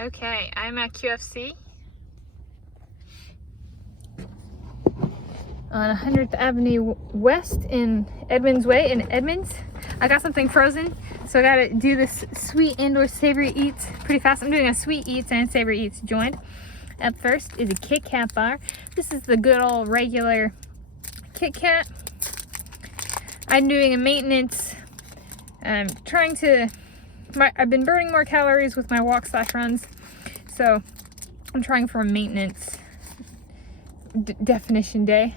Okay, I'm at QFC on 100th Avenue West in Edmonds Way in Edmonds. I got something frozen, so I gotta do this sweet and/or savory eats pretty fast. I'm doing a sweet eats and savory eats joint. Up first is a KitKat bar. This is the good old regular KitKat. I'm doing a maintenance. I've been burning more calories with my walks/runs, so I'm trying for a maintenance definition day.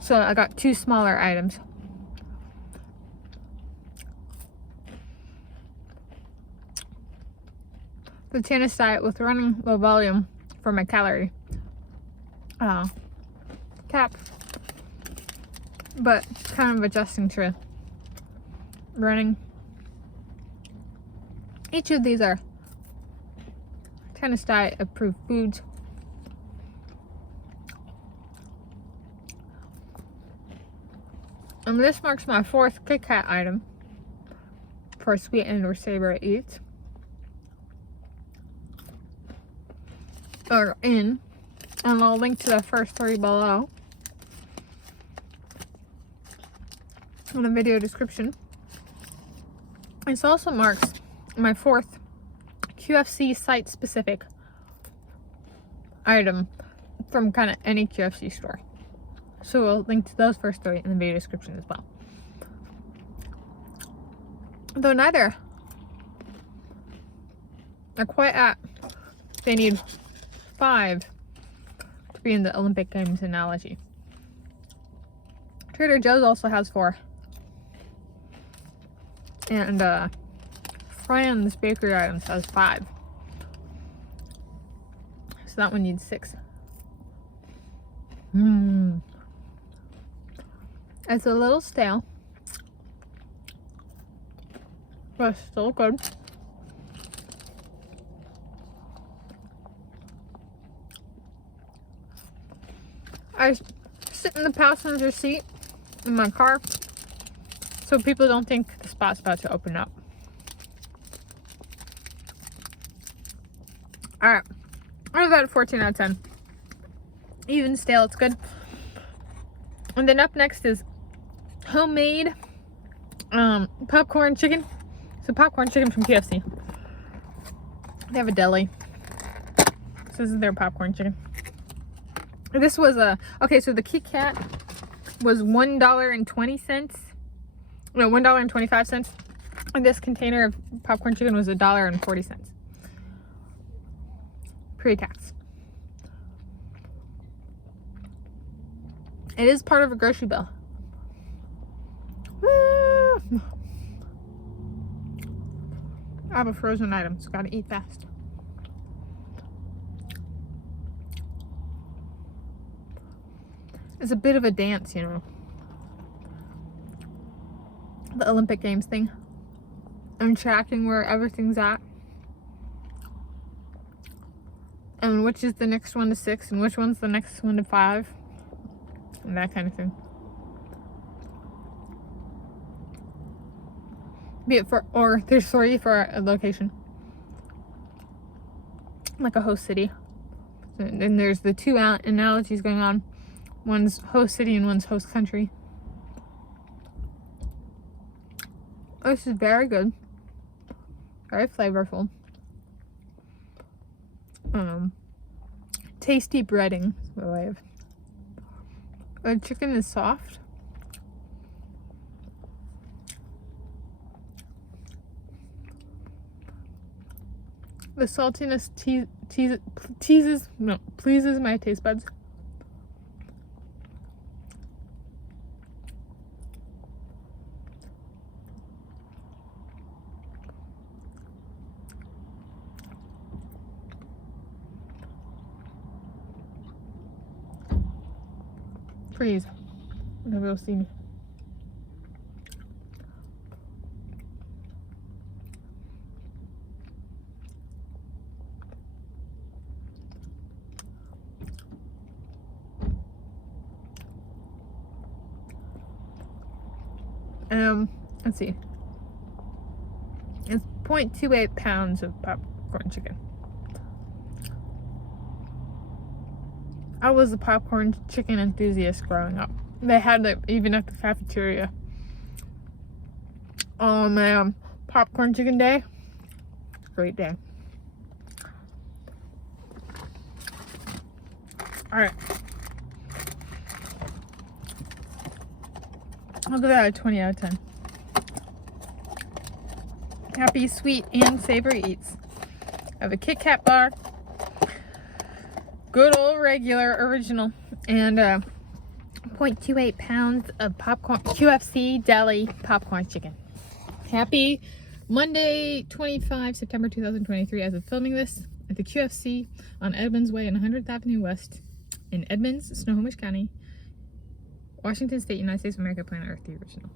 So I got 2 smaller items. The Tanis diet with running low volume for my calorie cap, but kind of adjusting to running. Each of these are Tanis diet approved foods. And this marks my 4th KitKat item for sweet and/or savory eats. And I'll link to the first 3 below in the video description. This also marks my 4th QFC site specific item from kind of any QFC store. So we'll link to those first 3 in the video description as well. Though neither are quite at, they need 5 to be in the Olympic Games analogy. Trader Joe's also has 4. And Fran's Bakery Items has 5. So that one needs 6. It's a little stale, but still good. I sit in the passenger seat in my car so people don't think the spot's about to open up. Alright, I give that a 14 out of 10. Even stale, it's good. And then up next is homemade popcorn chicken. So popcorn chicken from KFC. They have a deli. So this is their popcorn chicken. This was okay, so the KitKat was $1.20. No, $1.25. And this container of popcorn chicken was $1.40. Pre-tax. It is part of a grocery bill. Woo! I have a frozen item, so gotta eat fast. It's a bit of a dance, you know. The Olympic Games thing. I'm tracking where everything's at. And which is the next one to 6, and which one's the next one to 5. And that kind of thing. Be it for, or there's 3 for a location. Like a host city. And then there's the 2 analogies going on. One's host city and one's host country. This is very good. Very flavorful. Tasty breading, by the way of. The chicken is soft. The saltiness pleases my taste buds. Freeze. Nobody will see me. Let's see. It's 0.28 pounds of popcorn chicken. I was a popcorn chicken enthusiast growing up. They had it even at the cafeteria. Oh man, popcorn chicken day. Great day. Alright. I'll give that a 20 out of 10. Happy, sweet, and savory eats. I have a KitKat bar. Good old regular original. And 0.28 pounds of popcorn, QFC deli popcorn chicken. Happy Monday, 25 September 2023, as of filming this at the QFC on Edmonds Way and 100th Avenue West in Edmonds, Snohomish County, Washington State, United States of America, planet Earth, the original.